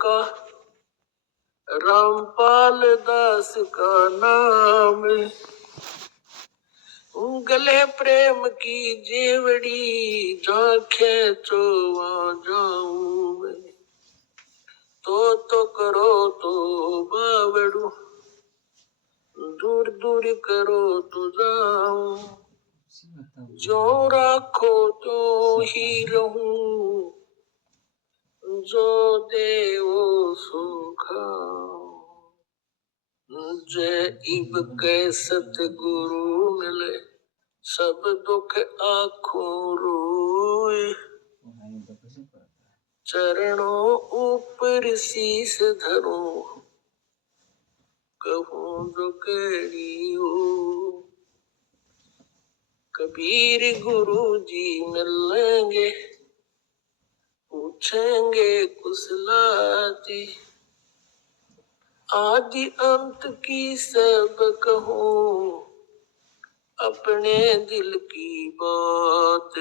का, रामपाल दास का नाम, गले प्रेम की जेवड़ी, झांखे तो आ जाऊं मैं, तो करो तो बावड़ू, दूर दूर करो तो जाऊं, जो राखो तो ही रहूं, जो दे वो सुखा, जय इब के सतगुरु मिले, सब दुख आँखों रोए, चरणों ऊपर शीस धरो, कहूँ जो करी हो। कबीर गुरु जी मिलेंगे, पूछेंगे कुशलाती, आदि अंत की सब कहूँ, अपने दिल की बात।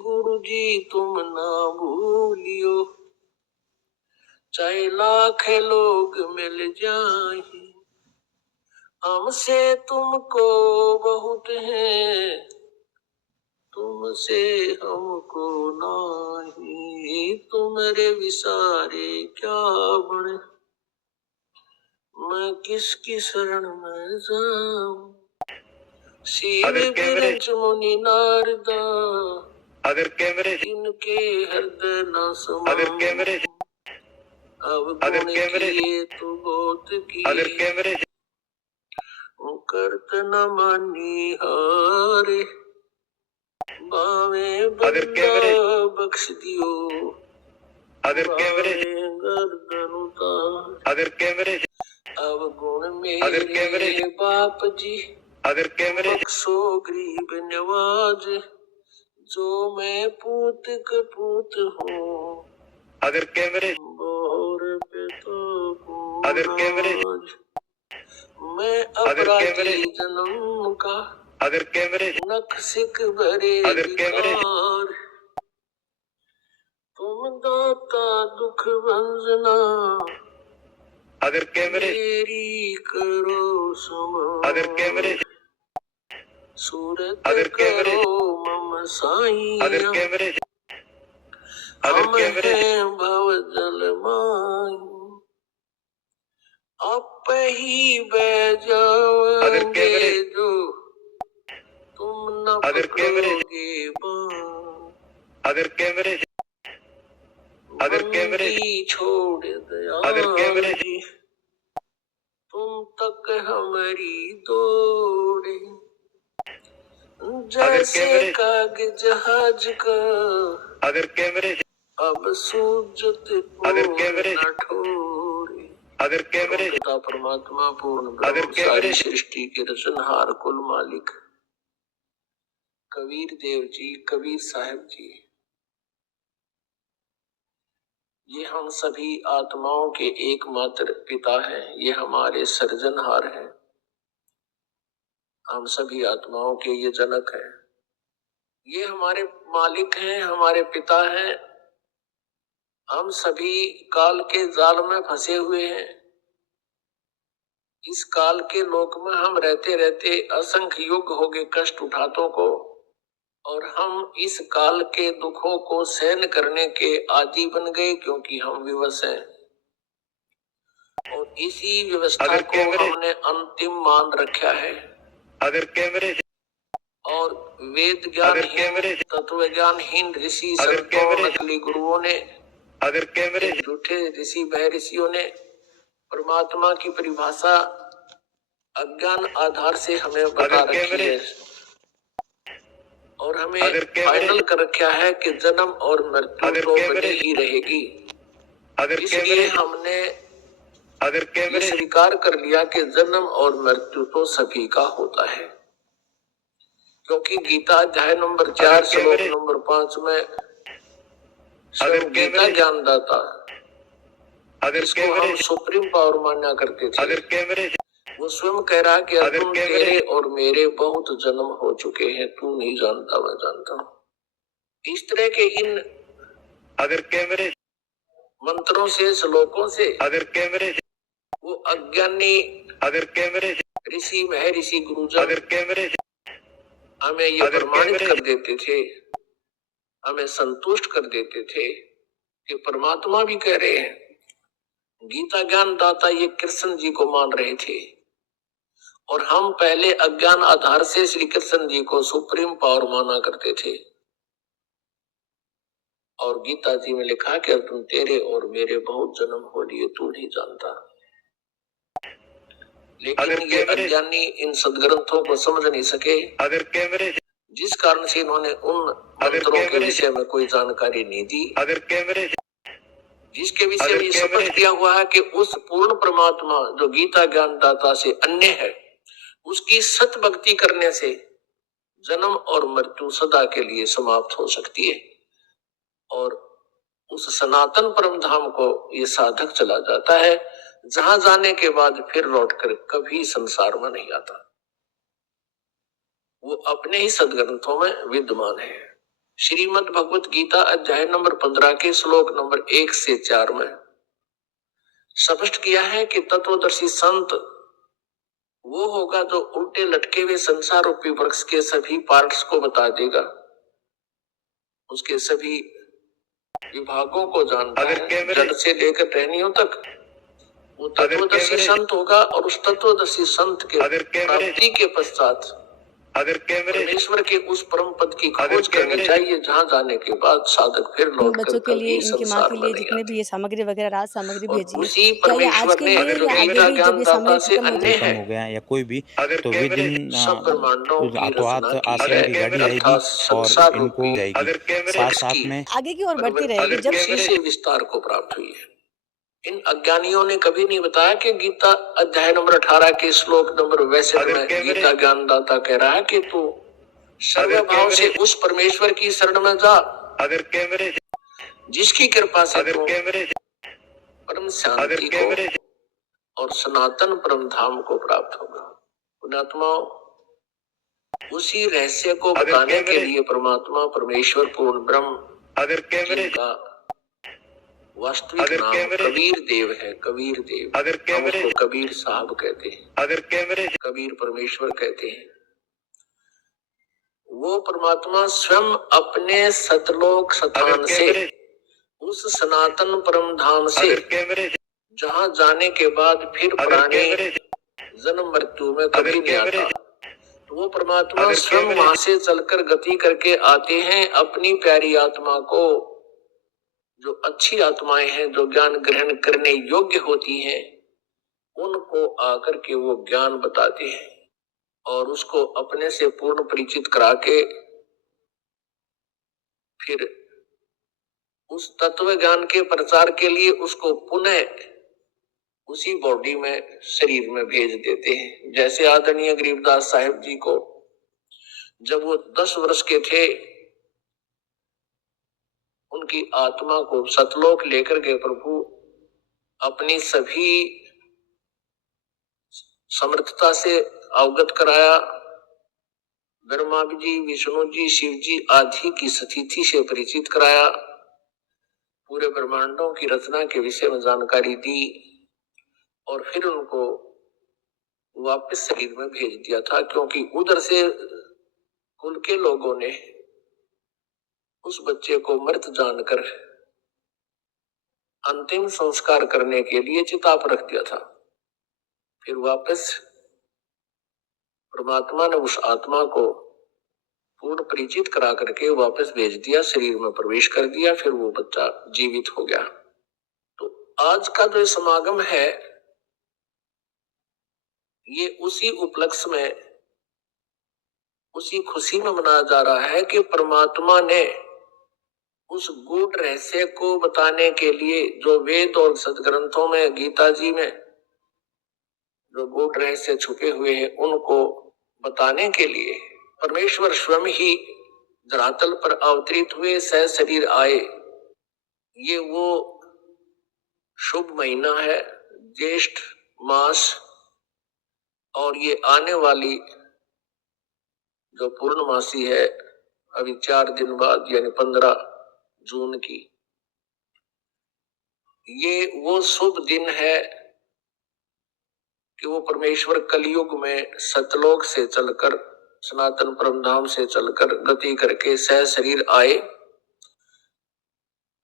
गुरु जी तुम ना भूलियो, चाहे लाख लोग मिल जाएं, हमसे तुमको बहुत है, तुमसे हमको नहीं। तुम्हारे विसारे क्या बने, मैं किसकी शरण में जाऊं। शिव बिरज मुनि नारदा, अगर कैमरे इनके हृदय न समाऊं। अब गुण किए तो बहुत किए, करत न मानी हारे, बावे बंदा बख्श दियो, गर्दन उतार। अगर कैमरे अब गुण मेरे बाप जी, अगर कैमरे बख्शो गरीब नवाज, जो मैं पूत कपूत हूँ, अगर कैमरे बोर पे तो अगर कैमरे मैं अपराधी जन्म का, अगर कैमरे नख सिक भरे विकार, तुम दाता दुख भंजना, अगर कैमरे मेरी करो समान। अगर कैमरे सूरत अगर कैमरे करो मम साईं, अगर कैमरे हम हैं भव जल माई, आप ही बह जाओगे जो तुम न पकड़ोगे बाण। अगर कैमरे अगर कैमरे छोड़ दया, अगर कैमरे तुम तक हमारी दौड़े, जैसे कागज जहाज का, अगर कैमरे अब सूझत अगर कैमरे न ठोरे। अगर कैमरे पिता परमात्मा पूर्ण अगर ब्रह्म कैमरे सारी सृष्टि के रचनहार कुल मालिक कबीर देव जी, कबीर साहब जी, ये हम सभी आत्माओं के एकमात्र पिता हैं। ये हमारे सृजनहार हैं, हम सभी आत्माओं के ये जनक हैं। ये हमारे मालिक हैं, हमारे पिता हैं। हम सभी काल के जाल में फंसे हुए हैं। इस काल के लोक में हम रहते रहते असंख्य युग हो गए कष्ट उठातों को, और हम इस काल के दुखों को सहन करने के आदी बन गए, क्योंकि हम विवश हैं। और इसी व्यवस्था को हमने अंतिम मान रखा है। अगर कैमरे और वेद ज्ञान तत्व ज्ञानहीन ऋषि संतों, नकली गुरुओं ने, अगर कैमरे झूठे ऋषि वह ऋषियों ने परमात्मा की परिभाषा अज्ञान आधार से हमें बता रखी है, और हमें फाइनल कर रखा है कि जन्म और मृत्यु तो बनी ही रहेगी। इसलिए हमने ये स्वीकार कर लिया कि जन्म और मृत्यु तो सभी का होता है, क्योंकि गीता अध्याय नंबर 4 श्लोक नंबर 5 में स्वयं गीता ज्ञानदाता, जिसको हम सुप्रीम पावर माना करते थे, वो स्वयं कह रहा कि अर्जुन तेरे और मेरे बहुत जन्म हो चुके हैं, तू नहीं जानता मैं जानता हूँ। इस तरह के इन मंत्रों से, श्लोकों से अगर कैमरे से, वो अज्ञानी अगर कैमरे से, ऋषि, महर्षि, गुरुजन अगर कैमरे से, हमें ये प्रमाणित कर देते थे, हमें संतुष्ट कर देते थे कि परमात्मा भी कह रहे हैं। गीता ज्ञान दाता ये कृष्ण जी को मान रहे थे और हम पहले अज्ञान आधार से श्री कृष्ण जी को सुप्रीम पावर माना करते थे। और गीता जी में लिखा कि अर्जुन तेरे और मेरे बहुत जन्म हो लिए तू नहीं जानता। लेकिन ये अज्ञानी इन सदग्रंथों को समझ नहीं सके, अगर कैमरे से, जिस कारण से इन्होंने उन मंत्रों के विषय में कोई जानकारी नहीं दी, अगर कैमरे से, जिसके विषय में स्पष्ट किया हुआ है कि उस पूर्ण परमात्मा जो गीता ज्ञान दाता से अन्य है, उसकी सत भक्ति करने से जन्म और मृत्यु सदा के लिए समाप्त हो सकती है और उस सनातन परम धाम को ये साधक चला जाता है, जहां जाने के बाद फिर लौटकर कभी संसार में नहीं आता। वो अपने ही सदग्रंथों में विद्यमान है। श्रीमद् भगवत गीता अध्याय नंबर 15 के श्लोक नंबर 1 से 4 में स्पष्ट किया है कि तत्वदर्शी संत वो होगा जो उल्टे लटके हुए संसार रूपी वृक्ष के सभी पार्ट्स को बता देगा, उसके सभी विभागों को जानता है, जड़ से लेकर टहनियों तक। वो तत्वदर्शी संत होगा और उस तत्वदर्शी संत के प्राप्ति के पश्चात परमेश्वर के उस परम पद की खोज करनी चाहिए, जहाँ जाने के बाद साधक फिर लौट बच्चों के लिए, इनकी माँ के लिए जितने भी ये सामग्री वगैरह राज सामग्री भेजी है, उसी क्या ये आज परमेश्वर के ने लिए जो या आगे गीता भी जब ज्ञान ये दाता सामग्री से खत्म हो अन्य जाएगी? है, हो गया या कोई भी तो विद इन सब ब्रह्मांडों की हाथों हाथ रचना की आश्रम की है, गाड़ी आएगी अर्थात और संसार इनको रूपी जाएगी साथ साथ में आगे की ओर बढ़ती रहेगी। जब इसी से विस्तार को प्राप्त हुई है। इन अज्ञानियों ने कभी नहीं बताया कि गीता अध्याय नंबर 18 के श्लोक नंबर 62 में गीता ज्ञान दाता कह रहा है कि तू सर्वभाव से उस परमेश्वर की शरण में जा, जिसकी कृपा से तू परम शांति को और सनातन परम धाम को प्राप्त होगा। पुण्यात्माओं, उसी रहस्य को बताने के लिए परमात्मा परमेश्वर पूर्ण ब्रह्म जिनका वास्तविक नाम कबीर देव है, कबीर देव, हम उसको कबीर साहब कहते हैं, कबीर परमेश्वर कहते हैं। वो परमात्मा स्वयं अपने सतलोक स्थान से उस सनातन परम धाम से जहां जाने के बाद फिर प्राणी जन्म मृत्यु में कभी नहीं आता, तो वो परमात्मा स्वयं वहां से चलकर गति करके आते हैं अपनी प्यारी आत्मा को, जो अच्छी आत्माएं हैं, जो ज्ञान ग्रहण करने योग्य होती हैं, उनको आकर के वो ज्ञान बताते हैं और उसको अपने से पूर्ण परिचित करा के फिर उस तत्व ज्ञान के प्रचार के लिए उसको पुनः उसी बॉडी में, शरीर में भेज देते हैं। जैसे आदरणीय गरीबदास साहिब जी को जब वो 10 वर्ष के थे, उनकी आत्मा को सतलोक लेकर के प्रभु अपनी सभी समर्थता से अवगत कराया। ब्रह्मा जी, विष्णु जी, शिव जी आदि की स्थिति से परिचित कराया, पूरे ब्रह्मांडों की रचना के विषय में जानकारी दी और फिर उनको वापस शरीर में भेज दिया था, क्योंकि उधर से कुल के लोगों ने उस बच्चे को मृत जानकर अंतिम संस्कार करने के लिए चिता पर रख दिया था। फिर वापस परमात्मा ने उस आत्मा को पूर्ण परिचित करा करके वापस भेज दिया, शरीर में प्रवेश कर दिया, फिर वो बच्चा जीवित हो गया। तो आज का जो समागम है ये उसी उपलक्ष्य में, उसी खुशी में मनाया जा रहा है कि परमात्मा ने उस गूढ़ रहस्य को बताने के लिए जो वेद और सदग्रंथों में, गीता जी में जो गूढ़ रहस्य छुपे हुए हैं, उनको बताने के लिए परमेश्वर स्वयं ही धरातल पर अवतरित हुए, सह शरीर आए। ये वो शुभ महीना है, ज्येष्ठ मास, और ये आने वाली जो पूर्णमासी है अभी 4 दिन बाद, यानी 15 जून की, ये वो शुभ दिन है कि वो परमेश्वर कलयुग में सतलोक से चलकर, सनातन परमधाम से चलकर गति करके सह शरीर आए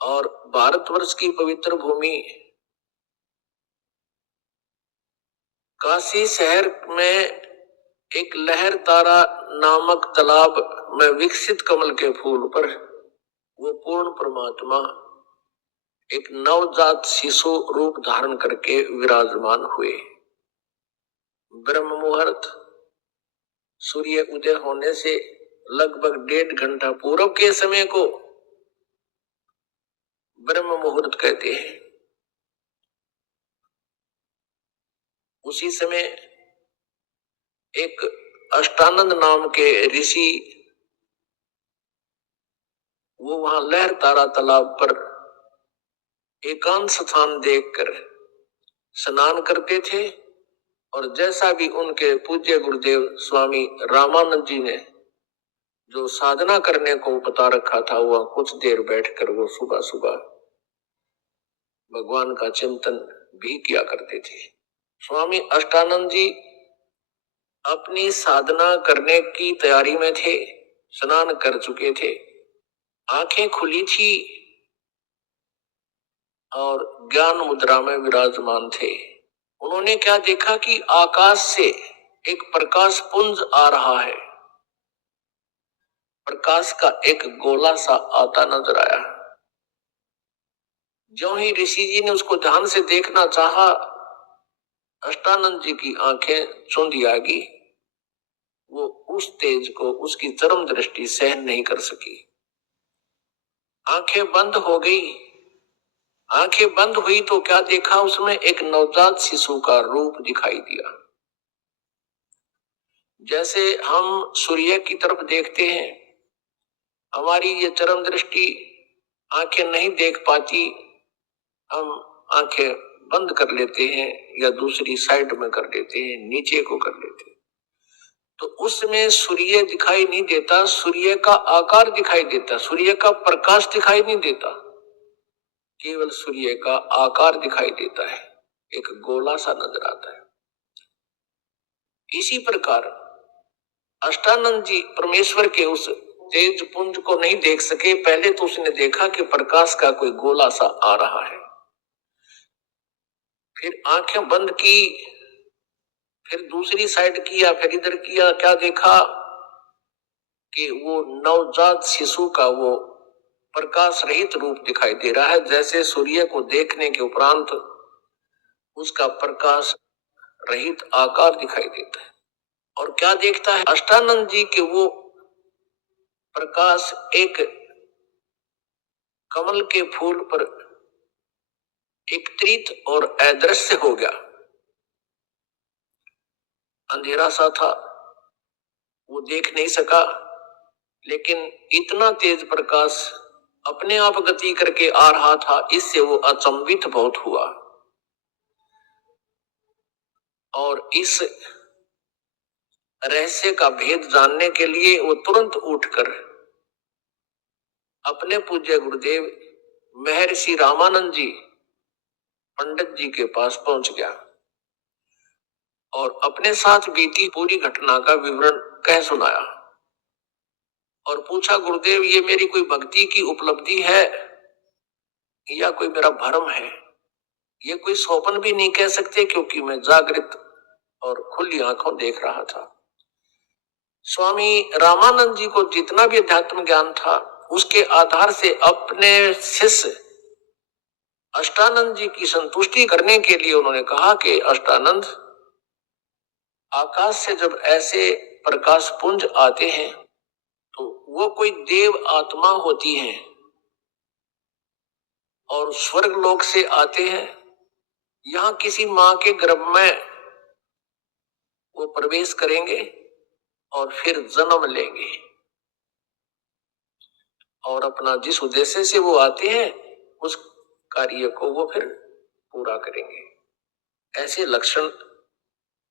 और भारतवर्ष की पवित्र भूमि काशी शहर में एक लहर तारा नामक तालाब में विकसित कमल के फूल पर वो पूर्ण परमात्मा एक नवजात शिशु रूप धारण करके विराजमान हुए। ब्रह्म मुहूर्त सूर्य उदय होने से लगभग 1.5 घंटा पूर्व के समय को ब्रह्म मुहूर्त कहते हैं। उसी समय एक अष्टानंद नाम के ऋषि वो वहां लहर तारा तालाब पर एकांत स्थान देखकर स्नान करते थे और जैसा भी उनके पूज्य गुरुदेव स्वामी रामानंद जी ने जो साधना करने को बता रखा था, वह कुछ देर बैठकर वो सुबह सुबह भगवान का चिंतन भी किया करते थे। स्वामी अष्टानंद जी अपनी साधना करने की तैयारी में थे, स्नान कर चुके थे, आंखें खुली थी और ज्ञान मुद्रा में विराजमान थे। उन्होंने क्या देखा कि आकाश से एक प्रकाश पुंज आ रहा है। प्रकाश का एक गोला सा आता नजर आया। जो ही ऋषि जी ने उसको ध्यान से देखना चाहा, अष्टानंद जी की आंखें चौंधी आ गई। वो उस तेज को, उसकी चरम दृष्टि सहन नहीं कर सकी। आंखें बंद हो गई। आंखें बंद हुई तो क्या देखा, उसमें एक नवजात शिशु का रूप दिखाई दिया। जैसे हम सूर्य की तरफ देखते हैं, हमारी ये चरम दृष्टि आंखें नहीं देख पाती, हम आंखें बंद कर लेते हैं या दूसरी साइड में कर लेते हैं, नीचे को कर लेते हैं। तो उसमें सूर्य दिखाई नहीं देता, सूर्य का आकार दिखाई देता, सूर्य का प्रकाश दिखाई नहीं देता, केवल सूर्य का आकार दिखाई देता है, एक गोला सा नजर आता है। इसी प्रकार अष्टानंद जी परमेश्वर के उस तेज पुंज को नहीं देख सके। पहले तो उसने देखा कि प्रकाश का कोई गोला सा आ रहा है, फिर आंखें बंद की, फिर दूसरी साइड किया, फिर इधर किया। क्या देखा कि वो नवजात शिशु का वो प्रकाश रहित रूप दिखाई दे रहा है। जैसे सूर्य को देखने के उपरांत उसका प्रकाश रहित आकार दिखाई देता है। और क्या देखता है अष्टानंद जी के वो प्रकाश एक कमल के फूल पर एकत्रित और अदृश्य हो गया। अंधेरा सा था, वो देख नहीं सका, लेकिन इतना तेज प्रकाश अपने आप गति करके आ रहा था, इससे वो अचंभित बहुत हुआ। और इस रहस्य का भेद जानने के लिए वो तुरंत उठकर अपने पूज्य गुरुदेव महर्षि रामानंद जी पंडित जी के पास पहुंच गया और अपने साथ बीती पूरी घटना का विवरण कह सुनाया और पूछा, गुरुदेव ये मेरी कोई भक्ति की उपलब्धि है या कोई मेरा भ्रम है? ये कोई स्वप्न भी नहीं कह सकते, क्योंकि मैं जागृत और खुली आंखों देख रहा था। स्वामी रामानंद जी को जितना भी अध्यात्म ज्ञान था, उसके आधार से अपने शिष्य अष्टानंद जी की संतुष्टि करने के लिए उन्होंने कहा कि अष्टानंद, आकाश से जब ऐसे प्रकाश पुंज आते हैं तो वो कोई देव आत्मा होती हैं और स्वर्ग लोक से आते हैं। यहाँ किसी माँ के गर्भ में वो प्रवेश करेंगे और फिर जन्म लेंगे और अपना जिस उद्देश्य से वो आते हैं उस कार्य को वो फिर पूरा करेंगे। ऐसे लक्षण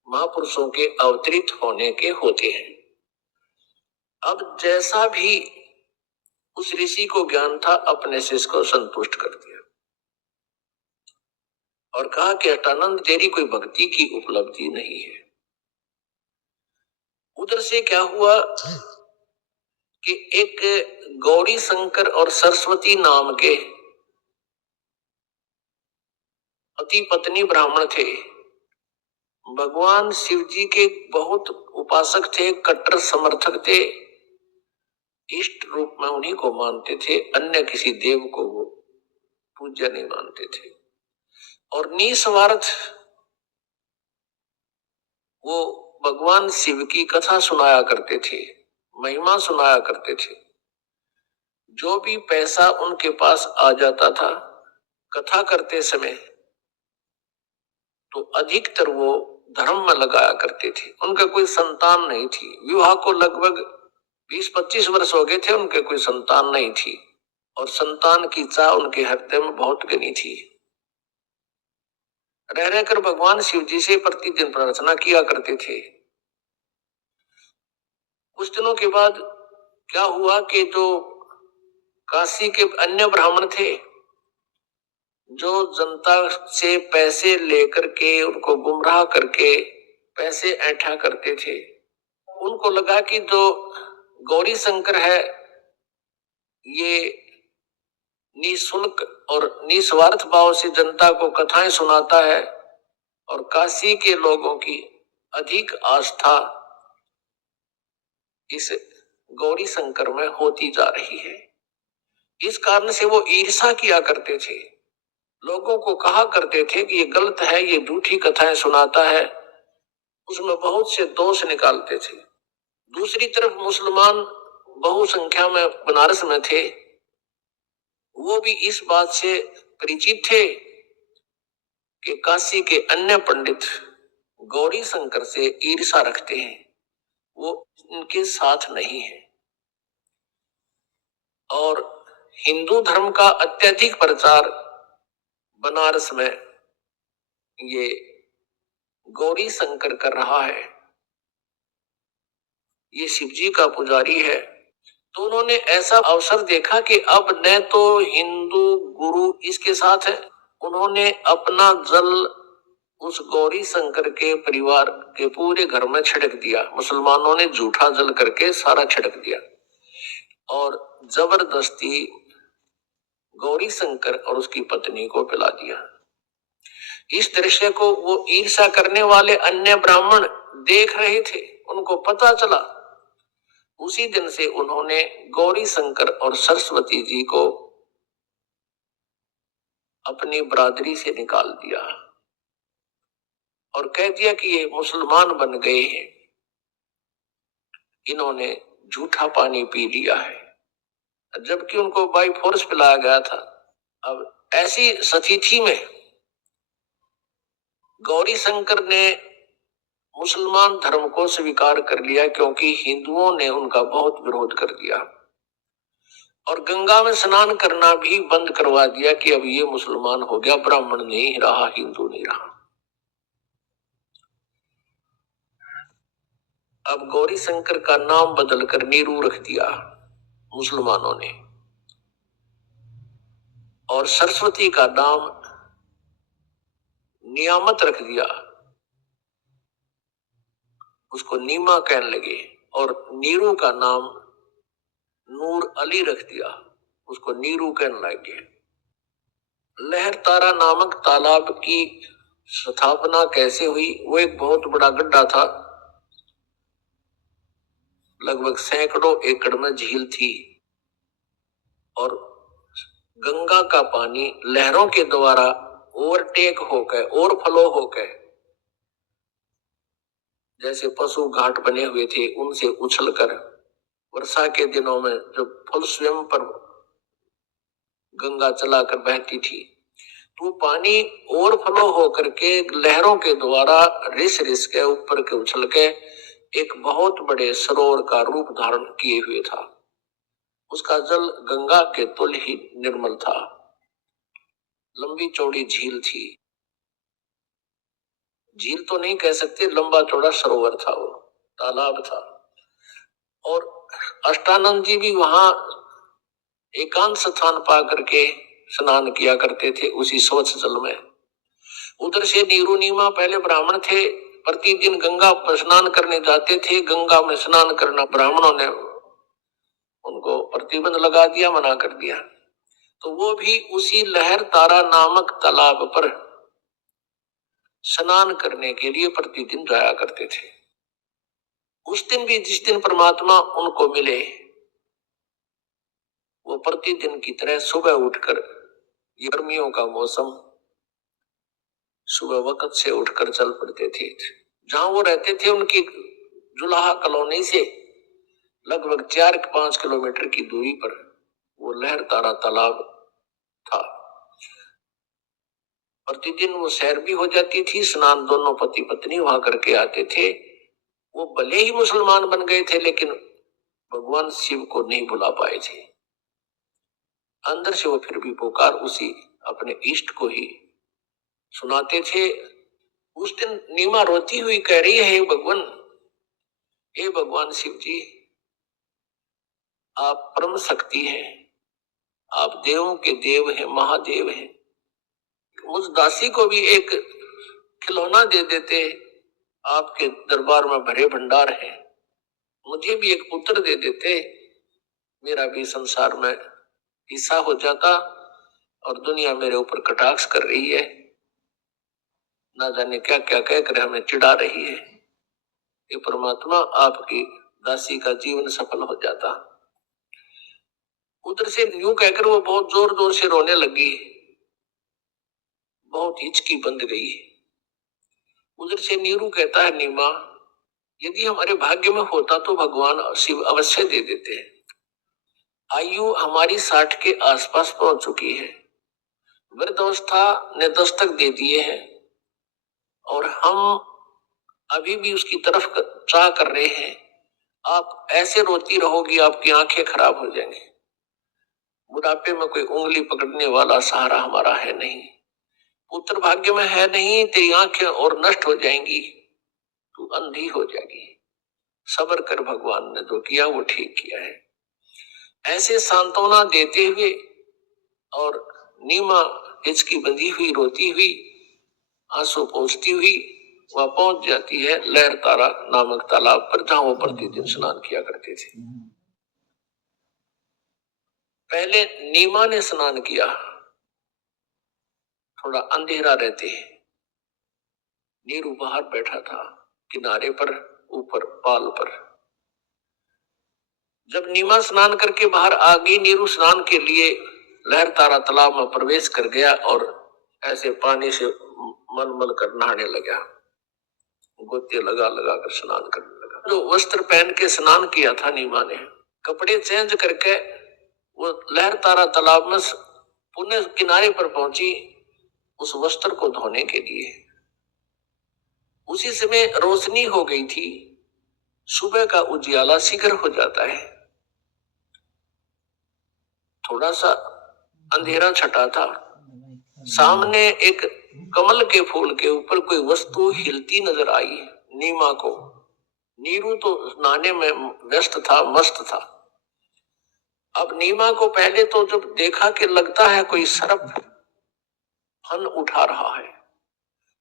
महापुरुषों के अवतरित होने के होते हैं। अब जैसा भी उस ऋषि को ज्ञान था, अपने शिष्य को संतुष्ट कर दिया। और कहा कि अष्टानंद तेरी कोई भक्ति की उपलब्धि नहीं है। उधर से क्या हुआ कि एक गौरी शंकर और सरस्वती नाम के पति पत्नी ब्राह्मण थे। भगवान शिव जी के बहुत उपासक थे, कट्टर समर्थक थे, इष्ट रूप में उन्हीं को मानते थे, अन्य किसी देव को वो पूज्य नहीं मानते थे। और निस्वार्थ वो भगवान शिव की कथा सुनाया करते थे, महिमा सुनाया करते थे। जो भी पैसा उनके पास आ जाता था कथा करते समय, तो अधिकतर वो धर्म में लगाया करते थे। उनका कोई संतान नहीं थी, विवाह को लगभग 20-25 वर्ष हो गए थे, उनके कोई संतान नहीं थी, और संतान की चाह उनके हृदय में बहुत घनी थी। रह रहकर भगवान शिव जी से प्रतिदिन प्रार्थना किया करते थे। कुछ दिनों के बाद क्या हुआ कि जो काशी के अन्य ब्राह्मण थे, जो जनता से पैसे लेकर के उनको गुमराह करके पैसे ऐंठा करते थे, उनको लगा कि जो गौरी शंकर है ये निःशुल्क और निस्वार्थ भाव से जनता को कथाएं सुनाता है, और काशी के लोगों की अधिक आस्था इस गौरी शंकर में होती जा रही है। इस कारण से वो ईर्ष्या किया करते थे, लोगों को कहा करते थे कि ये गलत है, ये झूठी कथाएं सुनाता है, उसमें बहुत से दोष निकालते थे। दूसरी तरफ मुसलमान बहुसंख्या में बनारस में थे, वो भी इस बात से परिचित थे कि काशी के अन्य पंडित गौरी शंकर से ईर्ष्या रखते हैं, वो इनके साथ नहीं है। और हिंदू धर्म का अत्यधिक प्रचार बनारस में ये गौरी शंकर कर रहा है, ये शिव जी का पुजारी है। तो उन्होंने ऐसा अवसर देखा कि अब न तो हिंदू गुरु इसके साथ है, उन्होंने अपना जल उस गौरी शंकर के परिवार के पूरे घर में छिड़क दिया। मुसलमानों ने झूठा जल करके सारा छिड़क दिया और जबरदस्ती गौरी शंकर और उसकी पत्नी को पिला दिया। इस दृश्य को वो ईर्ष्या करने वाले अन्य ब्राह्मण देख रहे थे, उनको पता चला। उसी दिन से उन्होंने गौरी शंकर और सरस्वती जी को अपनी बरादरी से निकाल दिया और कह दिया कि ये मुसलमान बन गए हैं, इन्होंने झूठा पानी पी लिया है, जबकि उनको बाई फोर्स पिलाया गया था। अब ऐसी स्थिति में गौरी शंकर ने मुसलमान धर्म को स्वीकार कर लिया, क्योंकि हिंदुओं ने उनका बहुत विरोध कर दिया और गंगा में स्नान करना भी बंद करवा दिया कि अब ये मुसलमान हो गया, ब्राह्मण नहीं रहा, हिंदू नहीं रहा। अब गौरी शंकर का नाम बदलकर नीरू रख दिया मुसलमानों ने, और सरस्वती का नाम नियामत रख दिया, उसको नीमा कहने लगे, और नीरू का नाम नूर अली रख दिया, उसको नीरू कहने लगे। लहर तारा नामक तालाब की स्थापना कैसे हुई? वो एक बहुत बड़ा गड्ढा था, लगभग सैकड़ों एकड़ में झील थी, और गंगा का पानी लहरों के द्वारा ओवरटेक होकर ओवरफ्लो होकर, जैसे पशु घाट बने हुए थे उनसे उछलकर वर्षा के दिनों में जब फुल स्वयं पर गंगा चलाकर बहती थी, तो पानी ओवरफ्लो होकर के लहरों के द्वारा रिस रिस के ऊपर के उछल के एक बहुत बड़े सरोवर का रूप धारण किए हुए था। उसका जल गंगा के तुल्य ही निर्मल था, लंबी चौड़ी झील थी, झील तो नहीं कह सकते, लंबा चौड़ा सरोवर था, वो तालाब था। और अष्टानंद जी भी वहां एकांत स्थान पा करके स्नान किया करते थे उसी स्वच्छ जल में। उधर से नीरू नीमा पहले ब्राह्मण थे, प्रतिदिन गंगा पर स्नान करने जाते थे। गंगा में स्नान करना ब्राह्मणों ने उनको प्रतिबंध लगा दिया, मना कर दिया। तो वो भी उसी लहर तारा नामक तालाब पर स्नान करने के लिए प्रतिदिन जाया करते थे। उस दिन भी जिस दिन परमात्मा उनको मिले, वो प्रतिदिन की तरह सुबह उठकर, गर्मियों का मौसम, सुबह वक्त से उठकर चल पड़ते थे। जहां वो रहते थे उनकी जुलाहा कॉलोनी से लगभग 4-5 किलोमीटर की दूरी पर वो लहर तारा तालाब था। प्रतिदिन वो सैर भी हो जाती थी, स्नान दोनों पति पत्नी वहां करके आते थे। वो भले ही मुसलमान बन गए थे, लेकिन भगवान शिव को नहीं भुला पाए थे। अंदर से वो फिर भी पुकार उसी अपने इष्ट को ही सुनाते थे। उस दिन नीमा रोती हुई कह रही है, हे भगवान शिव जी, आप परम शक्ति हैं, आप देवों के देव हैं, महादेव हैं। उस दासी को भी एक खिलौना दे देते, आपके दरबार में भरे भंडार हैं। मुझे भी एक पुत्र दे देते, मेरा भी संसार में हिस्सा हो जाता। और दुनिया मेरे ऊपर कटाक्ष कर रही है, ना जाने क्या क्या कहकर हमें चिढ़ा रही है। ये परमात्मा, आपकी दासी का जीवन सफल हो जाता। उधर से यूं कहकर वो बहुत जोर जोर से रोने लगी, बहुत हिचकी बंध गई। उधर से नीरू कहता है, नीमा, यदि हमारे भाग्य में होता तो भगवान शिव अवश्य दे देते। आयु हमारी 60 के आसपास पहुंच चुकी है, वृद्धावस्था ने दस्तक दे दिए हैं, और हम अभी भी उसकी तरफ चाह कर रहे हैं। आप ऐसे रोती रहोगी, आपकी आंखें खराब हो जाएंगी। बुढ़ापे में कोई उंगली पकड़ने वाला सहारा हमारा है नहीं, पुत्र भाग्य में है नहीं, तेरी आंखें और नष्ट हो जाएंगी, तू अंधी हो जाएगी। सब्र कर, भगवान ने जो किया वो ठीक किया है। ऐसे सांत्वना देते हुए और नीमा हिचकी बंधी हुई, रोती हुई, आंसू पोंछती हुई वह पहुंच जाती है लहर तारा नामक तालाब पर, जहां वो प्रतिदिन स्नान किया करते थे। पहले नीमा ने स्नान किया, थोड़ा अंधेरा रहते, नीरू बाहर बैठा था किनारे पर, ऊपर पाल पर। जब नीमा स्नान करके बाहर आ गई, नीरू स्नान के लिए लहर तारा तालाब में प्रवेश कर गया और ऐसे पानी से मल कर नहाने लगा, गोते लगा लगा कर स्नान करने लगा। जो वस्त्र पहन के स्नान किया था नीमा ने, कपड़े चेंज करके वो लहर तारा तालाब में पुनः किनारे पर पहुंची उस वस्त्र को धोने के लिए। उसी समय रोशनी हो गई थी, सुबह का उजियाला शीघ्र हो जाता है। थोड़ा सा अंधेरा छटा था, सामने एक कमल के फूल के ऊपर कोई वस्तु हिलती नजर आई नीमा को। नीरू तो नहाने में व्यस्त था, मस्त था। अब नीमा को पहले तो जब देखा कि लगता है कोई सर्प फन उठा रहा है,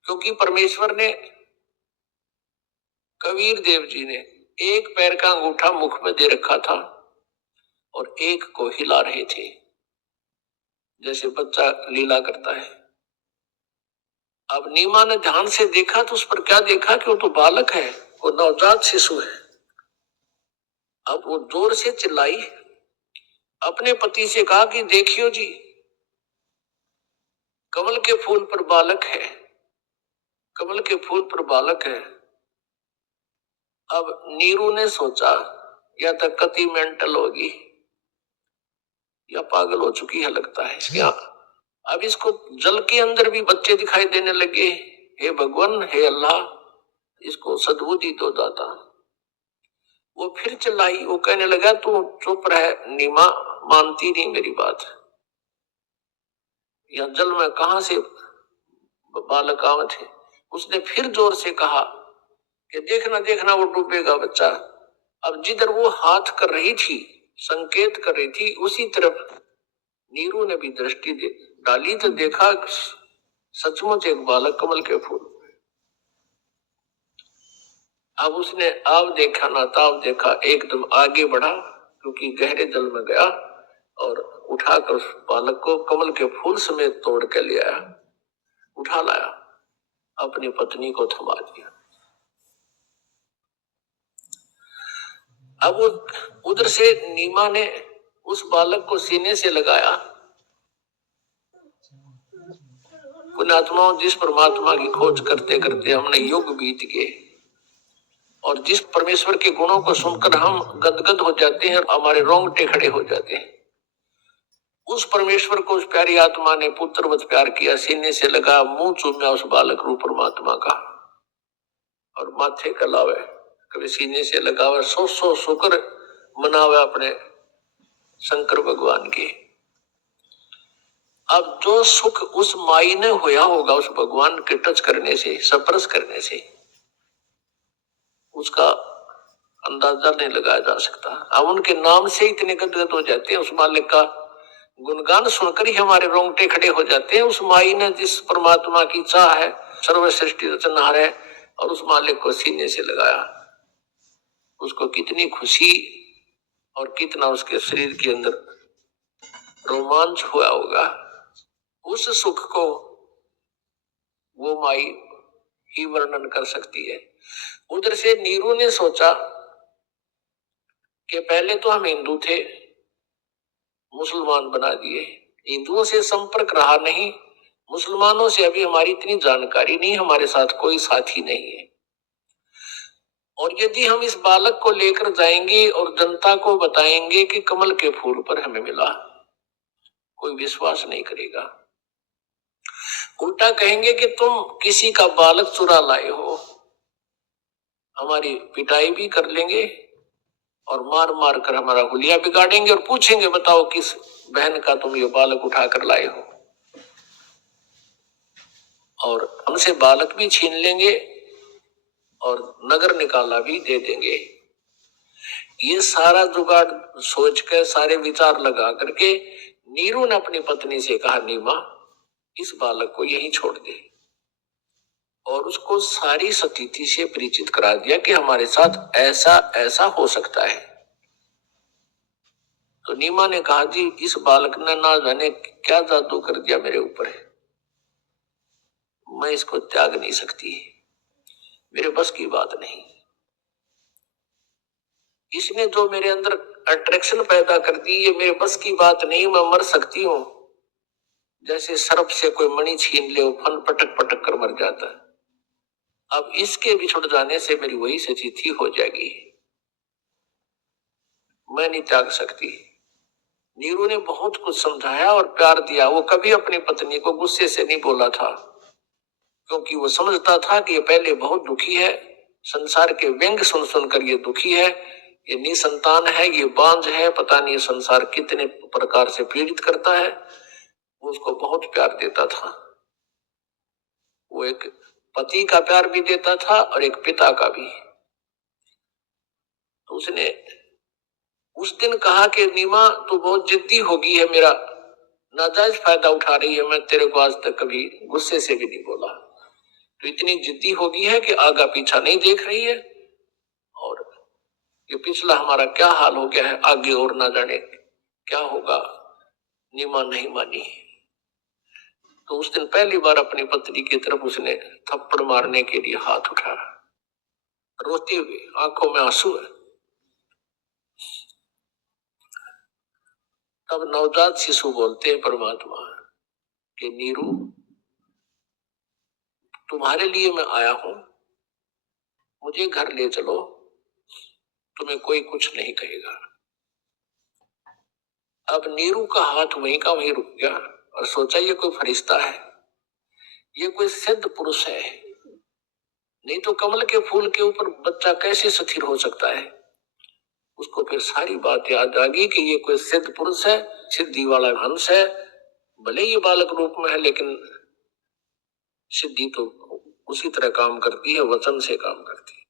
क्योंकि परमेश्वर ने, कबीर देव जी ने एक पैर का अंगूठा मुख में दे रखा था और एक को हिला रहे थे, जैसे बच्चा लीला करता है। अब नीमा ने ध्यान से देखा तो उस पर क्या देखा कि वो तो बालक है, वो नवजात शिशु है। अब वो जोर से चिल्लाई, अपने पति से कहा कि देखियो जी, कमल के फूल पर बालक है, कमल के फूल पर बालक है। अब नीरू ने सोचा या तो कति मेंटल होगी या पागल हो चुकी है लगता है क्या। अब इसको जल के अंदर भी बच्चे दिखाई देने लगे। हे भगवान, हे अल्लाह, इसको सद्बुद्धि दो दाता। वो फिर चिल्लाई, वो कहने लगा तू चुप रह नीमा, मानती नहीं मेरी बात। या जल में कहां से बालक आए थे। उसने फिर जोर से कहा कि देखना देखना वो डूबेगा बच्चा। अब जिधर वो हाथ कर रही थी, संकेत कर रही थी, उसी तरफ नीरू ने भी दृष्टि डाली तो देखा सचमुच एक बालक कमल के फूल। अब उसने आव देखा ना ताव देखा, एकदम आगे बढ़ा क्योंकि गहरे जल में गया और उठाकर उस बालक को कमल के फूल समेत तोड़ के ले आया, उठा लाया, अपनी पत्नी को थमा दिया। अब उधर से नीमा ने उस बालक को सीने से लगाया। पुण्यात्माओं, जिस परमात्मा की खोज करते करते हमने युग बीत गए और जिस परमेश्वर के गुणों को सुनकर हम गदगद हो जाते हैं, हमारे रोंगटे खड़े हो जाते हैं, उस परमेश्वर को उस प्यारी आत्मा ने पुत्रवत प्यार किया, सीने से लगा, मुंह चूमा उस बालक रूप परमात्मा का और माथे का लावे, कभी सीने से लगावे, सौ शुक्र मनावे अपने शंकर भगवान की। अब जो सुख उस माई ने होया होगा उस भगवान के टच करने से, स्पर्श करने से, उसका अंदाजा नहीं लगाया जा सकता। हम उनके नाम से इतने गदगद हो जाते हैं, उस मालिक का गुणगान सुनकर ही हमारे रोंगटे खड़े हो जाते हैं। उस माई ने जिस परमात्मा की चाह है, सर्व सृष्टि रचनहार है, और उस मालिक को सीने से लगाया, उसको कितनी खुशी और कितना उसके शरीर के अंदर रोमांच हुआ होगा। उस सुख को वो माई ही वर्णन कर सकती है। उधर से नीरू ने सोचा कि पहले तो हम हिंदू थे, मुसलमान बना दिए, हिंदुओं से संपर्क रहा नहीं, मुसलमानों से अभी हमारी इतनी जानकारी नहीं, हमारे साथ कोई साथी नहीं है, और यदि हम इस बालक को लेकर जाएंगे और जनता को बताएंगे कि कमल के फूल पर हमें मिला, कोई विश्वास नहीं करेगा। उल्टा कहेंगे कि तुम किसी का बालक चुरा लाए हो, हमारी पिटाई भी कर लेंगे और मार मार कर हमारा हुलिया बिगाड़ेंगे और पूछेंगे बताओ किस बहन का तुम ये बालक उठा कर लाए हो, और हमसे बालक भी छीन लेंगे और नगर निकाला भी दे देंगे। ये सारा जुगाड़ सोच कर, सारे विचार लगा करके नीरू ने अपनी पत्नी से कहा, नीमा इस बालक को यहीं छोड़ दे, और उसको सारी स्थिति से परिचित करा दिया कि हमारे साथ ऐसा ऐसा हो सकता है। तो नीमा ने कहा, जी इस बालक ने ना जाने क्या जादू कर दिया मेरे ऊपर, मैं इसको त्याग नहीं सकती, मेरे बस की बात नहीं। इसने जो मेरे अंदर अट्रैक्शन पैदा कर दी, ये मेरे बस की बात नहीं, मैं मर सकती हूँ। जैसे सर्प से कोई मणि छीन ले, फन पटक पटक कर मर जाता है। अब इसके बिछुड़ जाने से मेरी वही स्थिति हो जाएगी, मैं नहीं त्याग सकती। नीरू ने बहुत कुछ समझाया और प्यार दिया। वो कभी अपनी पत्नी को गुस्से से नहीं बोला था, क्योंकि वो समझता था कि ये पहले बहुत दुखी है, संसार के व्यंग सुन सुनकर ये दुखी है, ये निसंतान है, ये बांझ है, पता नहीं ये संसार कितने प्रकार से पीड़ित करता है। वो उसको बहुत प्यार देता था, वो एक पति का प्यार भी देता था और एक पिता का भी। तो उसने उस दिन कहा कि नीमा तू बहुत जिद्दी हो गई है, मेरा नाजायज फायदा उठा रही है, मैं तेरे को आज तक कभी गुस्से से भी नहीं बोला, तो इतनी जिद्दी हो गई है कि आगा पीछा नहीं देख रही है, और ये पिछला हमारा क्या हाल हो गया है, आगे और ना जाने क्या होगा। नीमा नहीं मानी। तो उस दिन पहली बार अपनी पत्नी की तरफ उसने थप्पड़ मारने के लिए हाथ उठाया, रोते हुए, आंखों में आंसू है। तब नवजात शिशु बोलते हैं परमात्मा कि नीरू तुम्हारे लिए मैं आया हूं, मुझे घर ले चलो, तुम्हें कोई कुछ नहीं कहेगा। अब नीरू का हाथ वहीं का वहीं रुक गया और सोचा ये कोई फरिश्ता है, ये कोई सिद्ध पुरुष है, नहीं तो कमल के फूल के ऊपर बच्चा कैसे स्थिर हो सकता है। उसको फिर सारी बात याद आ गई कि ये कोई सिद्ध पुरुष है, सिद्धि वाला हंस है, भले ये बालक रूप में है लेकिन सिद्धि तो उसी तरह काम करती है, वचन से काम करती है।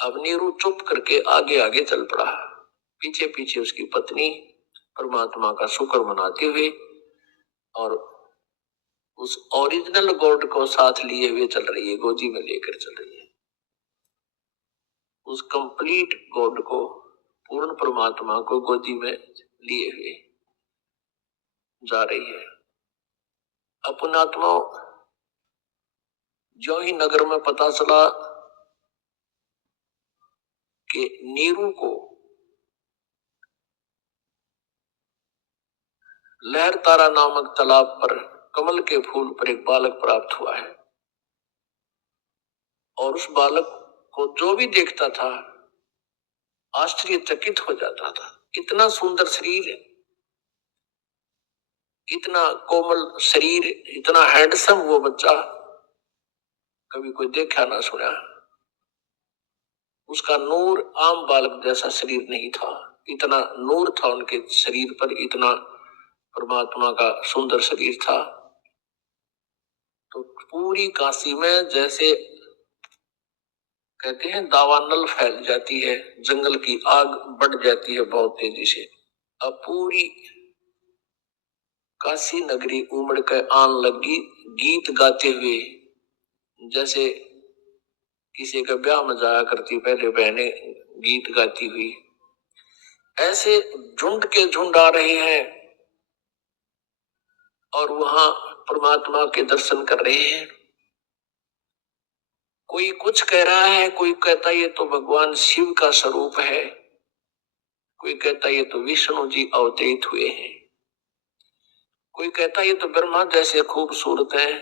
अब नीरू चुप करके आगे आगे चल पड़ा, पीछे पीछे उसकी पत्नी परमात्मा का शुक्र मनाते हुए, और उस ओरिजिनल गॉड को साथ लिए हुए चल रही है, गोदी में लेकर चल रही है। उस कंप्लीट गॉड को, पूर्ण परमात्मा को गोदी में लिए हुए जा रही है। अपनात्मा जो ही नगर में पता चला कि नीरू को लहर तारा नामक तालाब पर कमल के फूल पर एक बालक प्राप्त हुआ है, और उस बालक को जो भी देखता था आश्चर्यचकित हो जाता था। इतना सुंदर शरीर, इतना कोमल शरीर, इतना हैंडसम वो बच्चा कभी कोई देखा ना सुना। उसका नूर आम बालक जैसा शरीर नहीं था, इतना नूर था उनके शरीर पर, इतना परमात्मा का सुंदर शरीर था। तो पूरी काशी में जैसे कहते हैं दावानल फैल जाती है, जंगल की आग बढ़ जाती है बहुत तेजी से। अब पूरी काशी नगरी उमड़ कर आन लगी, गीत गाते हुए, जैसे किसी का ब्याह में जाया करती पहले बहने गीत गाती हुई, ऐसे झुंड के झुंड आ रहे हैं और वहां परमात्मा के दर्शन कर रहे हैं। कोई कुछ कह रहा है, कोई कहता ये तो भगवान शिव का स्वरूप है, कोई कहता ये तो विष्णु जी अवतरित हुए हैं, कोई कहता ये तो ब्रह्मा जैसे खूबसूरत है,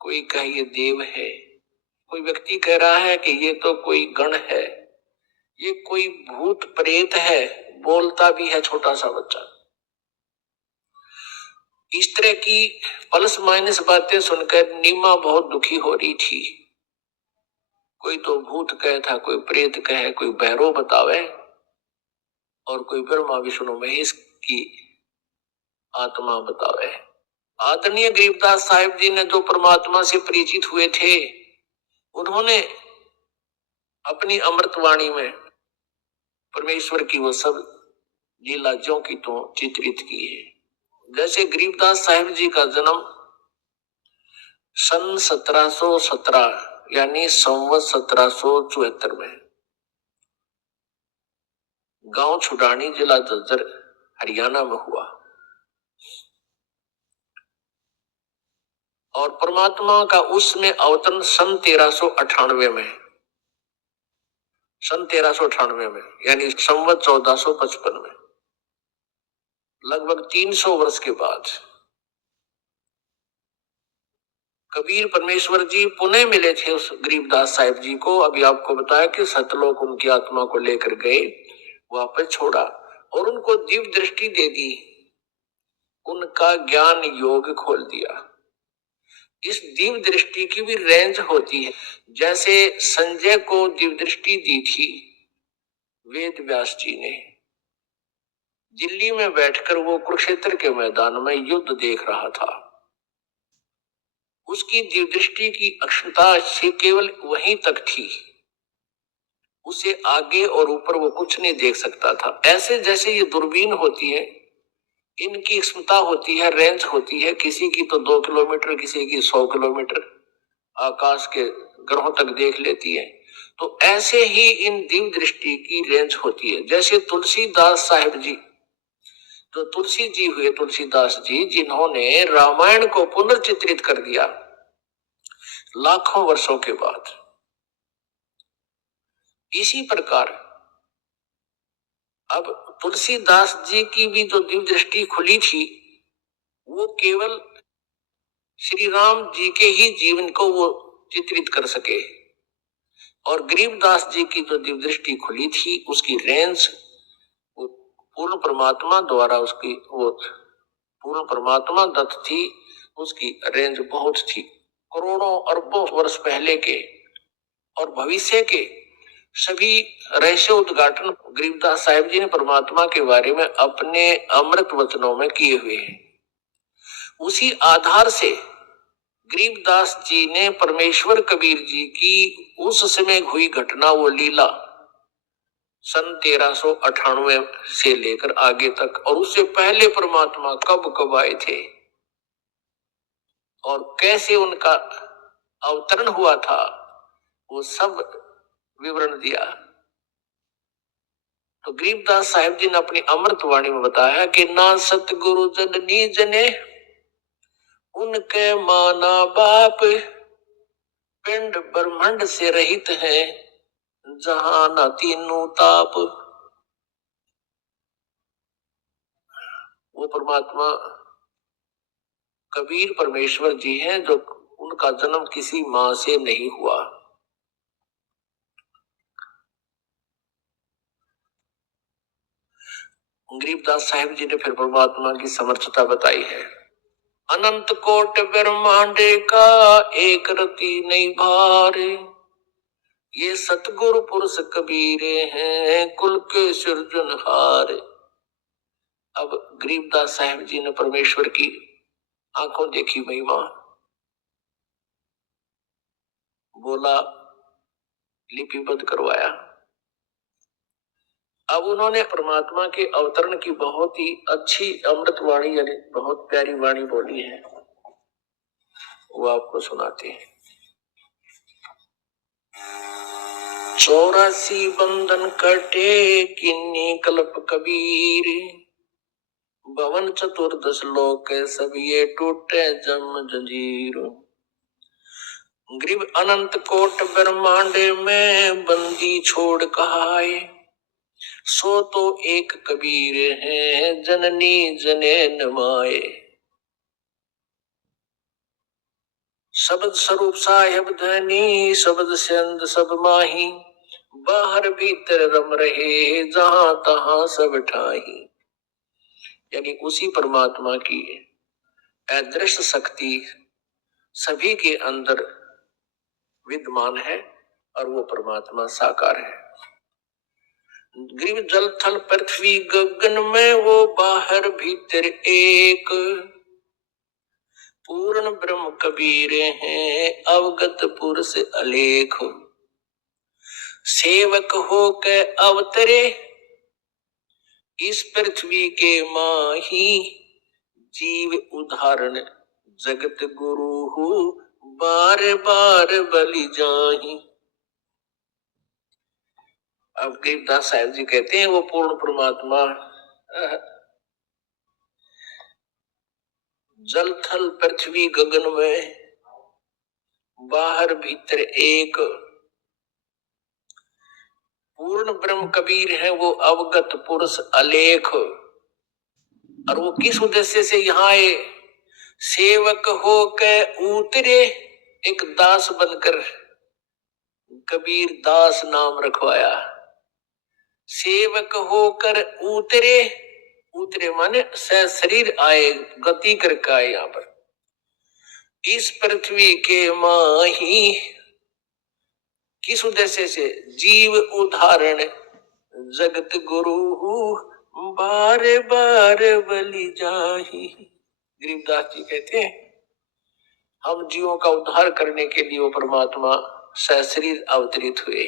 कोई कहे ये देव है, कोई व्यक्ति कह रहा है कि ये तो कोई गण है, ये कोई भूत प्रेत है, बोलता भी है छोटा सा बच्चा। इस तरह की प्लस माइनस बातें सुनकर नीमा बहुत दुखी हो रही थी। कोई तो भूत कहे था, कोई प्रेत कहे, कोई भैरव बतावे, और कोई ब्रह्मा विष्णु महेश की आत्मा बतावे। आदरणीय गरीबदास साहिब जी ने जो परमात्मा से परिचित हुए थे, उन्होंने अपनी अमृतवाणी में परमेश्वर की वो सब लीला ज्यों की तो चित्रित की है। जैसे गरीबदास साहिब जी का जन्म सन 1717 यानी संवत 1774 में गांव छुडानी, जिला झज्जर, हरियाणा में हुआ, और परमात्मा का उसमें अवतरण सन 1398 में, सन 1398 में यानी संवत 1455 में, लगभग 300 वर्ष के बाद कबीर परमेश्वर जी पुणे मिले थे उस गरीबदास साहिब जी को। अभी आपको बताया कि सतलोक उनकी आत्मा को लेकर गए, वापस छोड़ा और उनको दिव्य दृष्टि दे दी, उनका ज्ञान योग खोल दिया। इस दिव्य दृष्टि की भी रेंज होती है। जैसे संजय को दिव्य दृष्टि दी थी वेद व्यास जी ने, दिल्ली में बैठकर वो कुरुक्षेत्र के मैदान में युद्ध देख रहा था, उसकी दिव्य दृष्टि की अक्षमता से केवल वहीं तक थी, उसे आगे और ऊपर वो कुछ नहीं देख सकता था। ऐसे जैसे ये दूरबीन होती है, इनकी क्षमता होती है, रेंज होती है, किसी की तो 2 किलोमीटर, किसी की 100 किलोमीटर आकाश के ग्रहों तक देख लेती है। तो ऐसे ही इन दिव्य दृष्टि की रेंज होती है। जैसे तुलसीदास साहिब जी, तो तुलसी जी हुए तुलसीदास जी, जिन्होंने रामायण को पुनर्चित्रित कर दिया लाखों वर्षों के बाद। इसी प्रकार अब तुलसीदास जी की भी जो दिव्य दृष्टि खुली थी, वो केवल श्री राम जी के ही जीवन को वो चित्रित कर सके, और गरीबदास जी की जो दिव्य दृष्टि खुली थी उसकी रेंज वो पूर्ण परमात्मा द्वारा, उसकी वो पूर्ण परमात्मा दत्त थी, उसकी रेंज बहुत थी। करोड़ों अरबों वर्ष पहले के और भविष्य के सभी रहस्य उद्घाटन गरीबदास साहिब जी ने परमात्मा के बारे में अपने अमृत वचनों में किए हुए हैं। उसी आधार से गरीबदास जी ने परमेश्वर कबीर जी की उस समय हुई घटना, वो लीला सन 1398 से लेकर आगे तक, और उससे पहले परमात्मा कब कब आए थे, और कैसे उनका अवतरण हुआ था, वो सब विवरण दिया। तो गरीबदास साहिब जी ने अपनी अमृत वाणी में बताया कि ना सतगुरु जननी जने उनके माना बाप, पिंड ब्रह्मांड से रहित है जहां न तीनों ताप। वो परमात्मा कबीर परमेश्वर जी हैं जो उनका जन्म किसी मां से नहीं हुआ। गरीबदास साहिब जी ने फिर परमात्मा की समर्थता बताई है। अनंत कोट ब्रह्मांडे का एक रति नहीं भार, ये सतगुरु पुरुष कबीरे हैं कुल के सृजनहार। अब गरीबदास साहिब जी ने परमेश्वर की आंखों देखी महिमा, बोला, लिपिबद्ध करवाया। अब उन्होंने परमात्मा के अवतरण की बहुत ही अच्छी अमृत वाणी यानी बहुत प्यारी वाणी बोली है, वो आपको सुनाते हैं। 84 बंधन कटे किन्नी कल्प कबीर, भवन चतुर्दश लोक सब ये टूटे जम जंजीर। ग्रीव अनंत कोट ब्रह्मांड में बंदी छोड़ कहाए, सो तो एक कबीर है जननी जने नमाए। शब्द स्वरूप साहेब धनी शब्द सिंध सब माही, बाहर भीतर रम रहे जहां तहां सब ठाही। यानी उसी परमात्मा की अदृश्य शक्ति सभी के अंदर विद्यमान है और वो परमात्मा साकार है। ग्रीव जल थल पृथ्वी गगन में वो बाहर भीतर एक, पूर्ण ब्रह्म कबीर हैं अवगत पुरुष अलेख। सेवक हो के अवतरे इस पृथ्वी के माही, जीव उदाहरण जगत गुरु हो बार बार बलि जाही। अब गरीबदास साहिब जी कहते हैं वो पूर्ण परमात्मा जल थल पृथ्वी गगन में बाहर भीतर एक, पूर्ण ब्रह्म कबीर है वो अवगत पुरुष अलेख। और वो किस उद्देश्य से यहाँ आए, सेवक हो के उतरे, एक दास बनकर कबीर दास नाम रखवाया। सेवक होकर उतरे, उतरे माने शरीर आए, गति करके आए यहाँ पर। इस पृथ्वी के माही, किस उद्देश्य से, जीव उदाहरण जगत गुरु बार बार बलि जाही। गरीबदास जी कहते हैं हम जीवों का उद्धार करने के लिए वो परमात्मा सशरीर अवतरित हुए,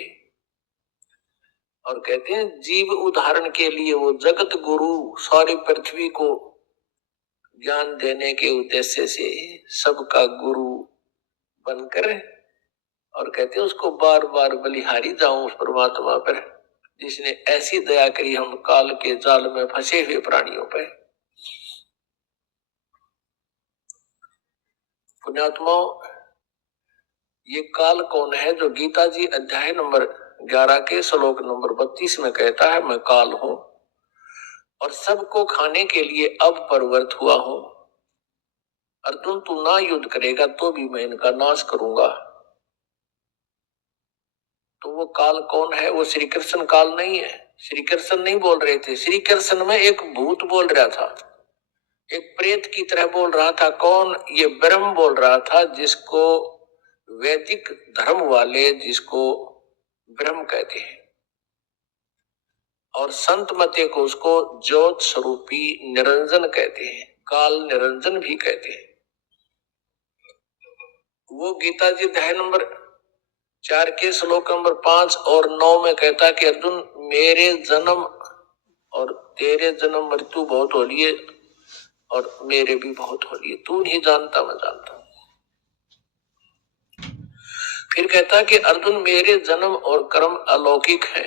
और कहते हैं जीव उदाहरण के लिए वो जगत गुरु सारी पृथ्वी को ज्ञान देने के उद्देश्य से सबका गुरु बनकर, और कहते हैं उसको बार बार बलिहारी जाऊं उस परमात्मा पर जिसने ऐसी दया करी हम काल के जाल में फंसे हुए प्राणियों पर। पुण्यात्माओं, ये काल कौन है जो गीता जी अध्याय नंबर 11 के श्लोक नंबर 32 में कहता है मैं काल हूं और सबको खाने के लिए अब प्रवृत्त हुआ हूं, अर्जुन तू ना युद्ध करेगा तो भी मैं इनका नाश करूंगा। तो वो काल कौन है? वो श्री कृष्ण काल नहीं है। श्री कृष्ण नहीं बोल रहे थे, श्री कृष्ण में एक भूत बोल रहा था, एक प्रेत की तरह बोल रहा था। कौन? ये ब्रह्म बोल रहा था, जिसको वैदिक धर्म वाले जिसको ब्रह्म कहते हैं, और संत मते को उसको ज्योत स्वरूपी निरंजन कहते हैं, काल निरंजन भी कहते हैं। वो गीता जी अध्याय नंबर 4 के श्लोक नंबर 5 और 9 में कहता कि अर्जुन मेरे जन्म और तेरे जन्म मृत्यु बहुत हो लिए और मेरे भी बहुत हो लिए, तू नहीं जानता मैं जानता हूं। फिर कहता है कि अर्जुन मेरे जन्म और कर्म अलौकिक है।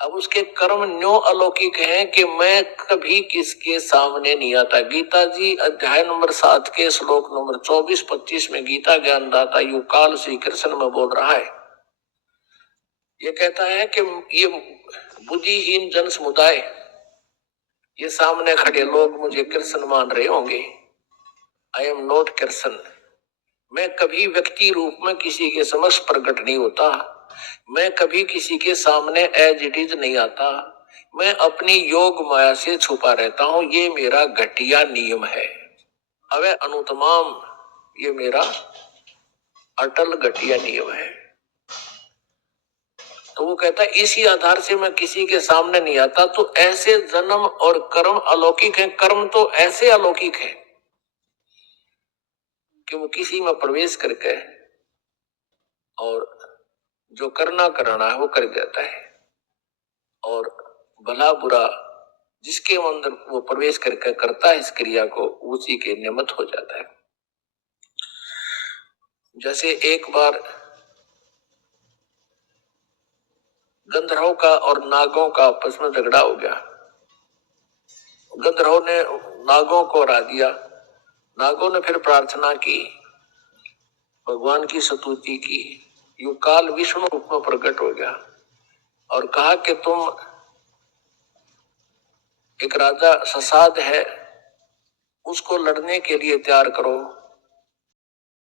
अब उसके कर्म न्यों अलौकिक हैं कि मैं कभी किसके सामने नहीं आता। गीता जी अध्याय नंबर 7 के श्लोक नंबर 24-25 में गीता ज्ञानदाता युगकाल श्री कृष्ण में बोल रहा है। ये कहता है कि ये बुद्धिहीन जन समुदाय, ये सामने खड़े लोग मुझे कृष्ण मान रहे होंगे। I am not Krishna. मैं कभी व्यक्ति रूप में किसी के समक्ष प्रकट नहीं होता। मैं कभी किसी के सामने एज इट इज नहीं आता। मैं अपनी योग माया से छुपा रहता हूं। ये मेरा घटिया नियम है। अवे अनुतमाम, ये मेरा अटल घटिया नियम है। तो वो कहता है इसी आधार से मैं किसी के सामने नहीं आता। तो ऐसे जन्म और कर्म अलौकिक हैं। कर्म तो ऐसे अलौकिक है कि वो किसी में प्रवेश करके और जो करना कराना है वो कर देता है, और भला बुरा जिसके अंदर वो प्रवेश करके करता है इस क्रिया को, उसी के निमित्त हो जाता है। जैसे एक बार गंधर्वों का और नागों का आपस में झगड़ा हो गया। गंधर्वों ने नागों को हरा दिया। नागों ने फिर प्रार्थना की, भगवान की स्तुति की। युगकाल विष्णु रूप में प्रकट हो गया और कहा कि तुम एक राजा ससाद है, उसको लड़ने के लिए तैयार करो।